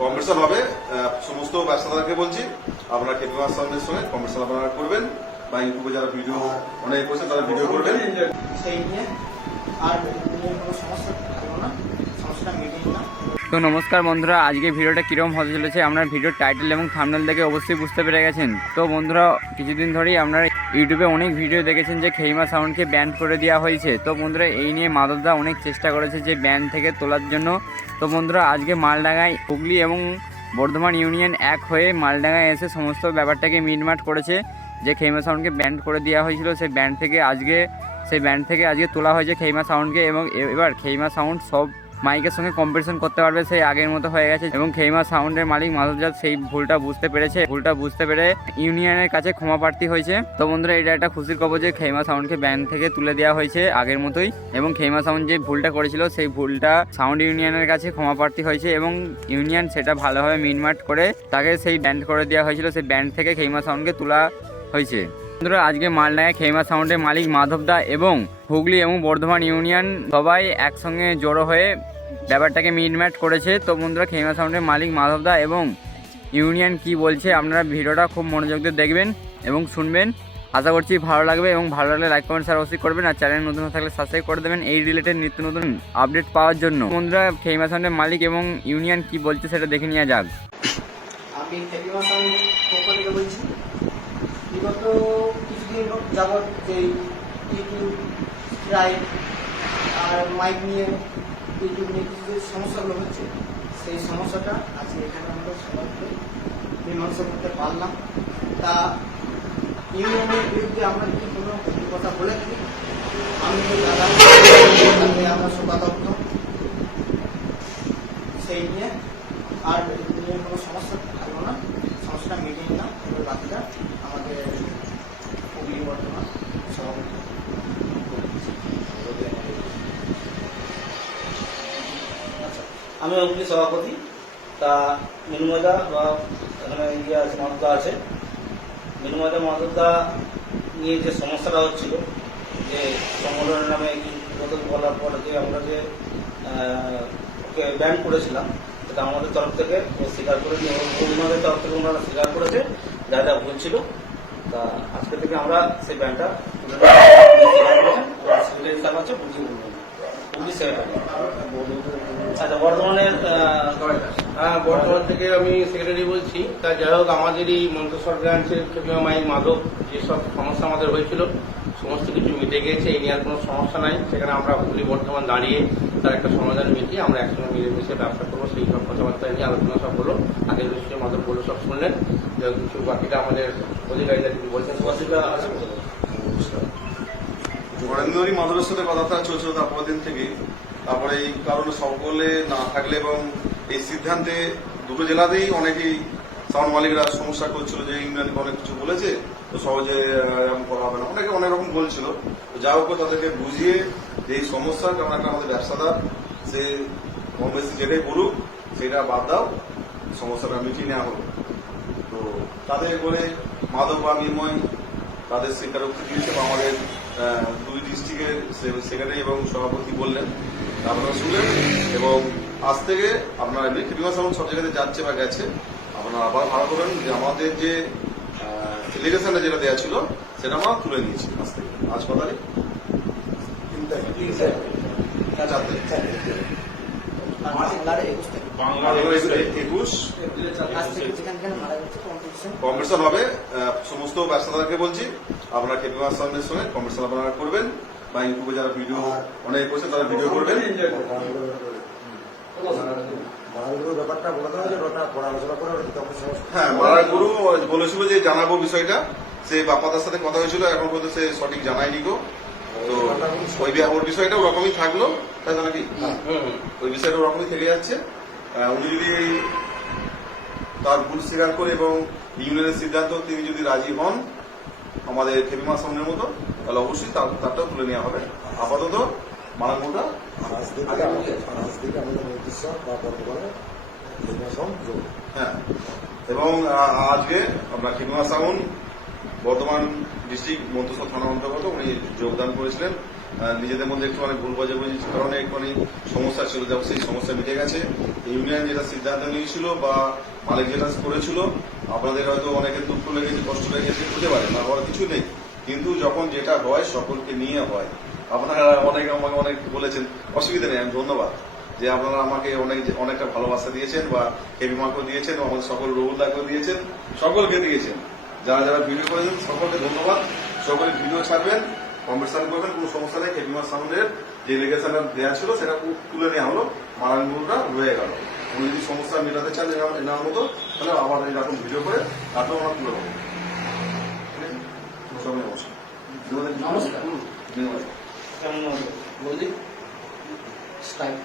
Competition হবে সমস্ত ব্যবসাদারকে বলছি, আপনারা কেপিমার সামনের সঙ্গে কম্পিটিশন আপনারা করবেন বা ইউটিউবে যারা ভিডিও অনেক করছেন তারা ভিডিও করবেন। নিয়ে আর নিয়ে কোনো সমস্যা থাকল না সমস্যাটা মিটিয়ে না তো নমস্কার বন্ধুরা, আজকে ভিডিওটা কীরকম হতে চলেছে আপনার ভিডিওর টাইটেল এবং থামনেল দেখে অবশ্যই বুঝতে পেরে গেছেন। তো বন্ধুরা, কিছুদিন ধরেই আপনারা ইউটিউবে অনেক ভিডিও দেখেছেন যে খেইমা সাউন্ডকে ব্যান করে দেওয়া হয়েছে। তো বন্ধুরা, এই নিয়ে মাদকদা অনেক চেষ্টা করেছে যে ব্যান থেকে তোলার জন্য। তো বন্ধুরা, আজকে মালডাঙ্গায় হুগলি এবং বর্ধমান ইউনিয়ন এক হয়ে মালডাঙ্গায় এসে সমস্ত ব্যাপারটাকে মিটমাট করেছে যে খেইমা সাউন্ডকে ব্যান করে দেওয়া হয়েছিল। সেই ব্যান্ড থেকে আজকে, সেই ব্যান্ড থেকে আজকে তোলা হয়েছে খেইমা সাউন্ডকে এবং এবার খেইমা সাউন্ড সব মাইকের সঙ্গে কম্পিটিশন করতে পারবে, সেই আগের মতো হয়ে গেছে। এবং খেইমা সাউন্ডের মালিক মাধবজাত সেই ভুলটা বুঝতে পেরেছে। ভুলটা বুঝতে পেরে ইউনিয়নের কাছে ক্ষমা প্রার্থী হয়েছে। তো বন্ধুরা, এটা একটা খুশির খবর যে খেইমা সাউন্ডকে ব্যান থেকে তুলে দেওয়া হয়েছে আগের মতোই। এবং খেইমা সাউন্ড যে ভুলটা করেছিল, সেই ভুলটা সাউন্ড ইউনিয়নের কাছে ক্ষমা প্রার্থী হয়েছে এবং ইউনিয়ন সেটা ভালোভাবে মিটমাট করে তাকে সেই ব্যান্ড করে দেওয়া হয়েছিল। সেই ব্যান্ড থেকে খেইমা সাউন্ডকে তোলা হয়েছে। বন্ধুরা, আজকে মালদায় খেইমা সাউন্ডের মালিক মাধব দা এবং হুগলি এবং বর্ধমান ইউনিয়ন সবাই একসঙ্গে জড়ো হয়ে ব্যাপারটাকে মিটম্যাট করেছে। তো বন্ধুরা খেইমা সাউন্ডের মালিক মাধব দা এবং ইউনিয়ন কি বলছে, আপনারা ভিডিওটা খুব মনোযোগ দিয়ে দেখবেন এবং শুনবেন। আশা করছি ভালো লাগবে এবং ভালো লাগলে লাইক কমেন্ট শেয়ার অবশ্যই করবেন। আর চ্যানেল নতুন থাকলে সাবস্ক্রাইব করে দেবেন এই রিলেটেড নিত্য নতুন আপডেট পাওয়ার জন্য। বন্ধুরা খেইমা সাউন্ডের মালিক এবং ইউনিয়ন কি বলছে সেটা দেখে নেওয়া যাক। যাবৎ যে ইউটিউব আর মাইক নিয়ে ইউটিউব নিয়ে যে সমস্যাগুলো হচ্ছে, সেই সমস্যাটা আজকে এখানে আমরা সবাইকে মীমাংসা করতে পারলাম। তা ইউনিয়নের বিরুদ্ধে আমরা যদি কোনো কথা বলে থাকি? আমি দাদা আমরা শোকাতপ্ত সেই নিয়ে আর নিয়ে কোনো সমস্যা থাকল না। সমস্যাটা মিটিয়ে নিলাম। এবার বাকিটা আমাদের হুগলি বর্তমান সভাপতি। আমি অগ্নি সভাপতি। তা মিনুময়দা বা এখানে ইয়ে আছে মহাত্মা আছে। মিনুময়দা মহাত্মা নিয়ে যে সমস্যাটা হচ্ছিল যে সংগঠনের নামে বদল বলার পর যে আমরা যে ওকে ব্যান করেছিলাম সেটা আমাদের তরফ থেকে ও স্বীকার করে নিয়ে ওনাদের তরফ থেকে ওনারা স্বীকার করেছে যা যা ভুল ছিল তা আজকে থেকে আমরা সেই ব্যানটা আছে বুঝিয়ে বলবেন আচ্ছা বর্ধমানের হ্যাঁ বর্তমান থেকে আমি সেক্রেটারি বলছি। তা যাই হোক আমাদের এই মন্তেশ্বর ব্রাঞ্চের খেপিমা মাই মাধব যেসব সমস্যা আমাদের হয়েছিল সমস্ত কিছু মিটে গিয়েছে এই নিয়ে আর কোনো সমস্যা নাই। সেখানে আমরা হুগলি বর্ধমান দাঁড়িয়ে তার একটা সমাধান মিটিয়ে আমরা একসঙ্গে মিলেমিশে ব্যবসা করব। সেই সব কথাবার্তা নিয়ে আলোচনা সব হলো। আগের বিষয়ে মাধব বলে সব শুনলেন। কিছু বাকিটা আমাদের অধিকারীরা যদি বলছেন। নরেন্দ্রী মাধবের সাথে কথাটা চলছিল তারপর দিন থেকে তারপরে এই কারণে সকলে না থাকলে এবং এই সিদ্ধান্তে দুটো জেলাতেই অনেকেই সাউন্ড মালিকরা সমস্যা করছিল যে ইউনিয়ন অনেক কিছু বলেছে, তো সহজে এরকম করা হবে না। অনেকে অনেক রকম বলছিল। যা হোক, তাদেরকে বুঝিয়ে যে এই সমস্যা কারণ একটা আমাদের ব্যবসাদার, সে কম বেশি যেটাই বলুক, সেটা বাদ দাও, সমস্যাটা মিটিয়ে নেওয়া হলো তো তাদের বলে মাধব বা নির্ময় তাদের স্বীকারোক্তি দিয়েছে বা আমাদের দুই ডিস্ট্রিক্টের সেক্রেটারি এবং সভাপতি বললেন। আপনারা শুনলেন এবং আজ থেকে আপনারা এমনি কৃতিকা সাউন্ড সব জায়গাতে যাচ্ছে বা গেছে। আপনারা আবার ভাড়া করবেন যে আমাদের যে এলিগেশনটা যেটা দেওয়া ছিল সেটা আমরা তুলে নিয়েছি আজ থেকে। আজ কত তারিখ? চার তারিখ। আর বাংলার একুশ মারা কম্পিটিশন হবে সমস্ত ব্যবসাদারকে বলছি আপনারা কেপিমার সাউন্ডের সঙ্গে কম্পিটিশন আপনারা করবেন বা ইউটিউবে যারা ভিডিও অনেক করছে তারা ভিডিও করবেন। ব্যাপারটা বলে দেওয়া যে ওটা পড়া আলোচনা করে হ্যাঁ গুরু বলেছিল যে জানাব বিষয়টা সে বাপ্পাদার সাথে কথা হয়েছিল এখন পর্যন্ত সে সঠিক জানায়নি গো। তো ওই ওর বিষয়টা ওরকমই থাকল তাই তো নাকি হুম। ওই বিষয়টা ওরকমই থেকে যাচ্ছে। উনি যদি এই তার ভুল স্বীকার করে এবং ইউনিয়নের সিদ্ধান্ত তিনি যদি রাজি হন আমাদের খেপিমা সামনের মতো তাহলে অবশ্যই তার তারটাও তুলে নেওয়া হবে। আপাতত যোগ হ্যাঁ। এবং আজকে আমরা খেপিমা সাউন্ড বর্ধমান ডিস্ট্রিক্ট মন্ত্রসভা থানা অন্তর্গত উনি যোগদান করেছিলেন। নিজেদের মধ্যে একটু অনেক ভুল বোঝাবুঝির কারণে একটুখানি সমস্যা ছিল যেমন সেই সমস্যা মিটে গেছে। ইউনিয়ন যেটা সিদ্ধান্ত নিয়েছিল বা মালিক যেটা করেছিল, আপনাদের হয়তো অনেকের দুঃখ লেগেছে, কষ্ট লেগেছে, বুঝতে পারেন, না হওয়ার কিছু নেই। কিন্তু যখন যেটা হয়, সকলকে নিয়ে হয়। আপনারা অনেক আমাকে অনেক বলেছেন, অসুবিধা নেই, আমি ধন্যবাদ। যে আপনারা আমাকে অনেক অনেকটা ভালোবাসা দিয়েছেন বা হেবি মার্কও দিয়েছেন, আমাদের সকল রবুলদাকেও দিয়েছেন, সকলকে দিয়েছেন। যারা যারা ভিডিও করেছেন সকলকে ধন্যবাদ। সকলে ভিডিও ছাড়বেন কম্পিটিশন করবেন কোনো সমস্যা নেই হেভি মার্ক সাউন্ডের যে লেগেশনটা দেওয়া ছিল সেটা তুলে নেওয়া হলো মারানগুলোটা রয়ে গেল। উনি যদি সমস্যা মেটাতে চান এনার মতো তাহলে আবার এরকম ভিডিও করে তারপরে আমরা তুলে সবাই নমস্কার। নমস্কার। ধন্যবাদ। বললি স্ট্রাইক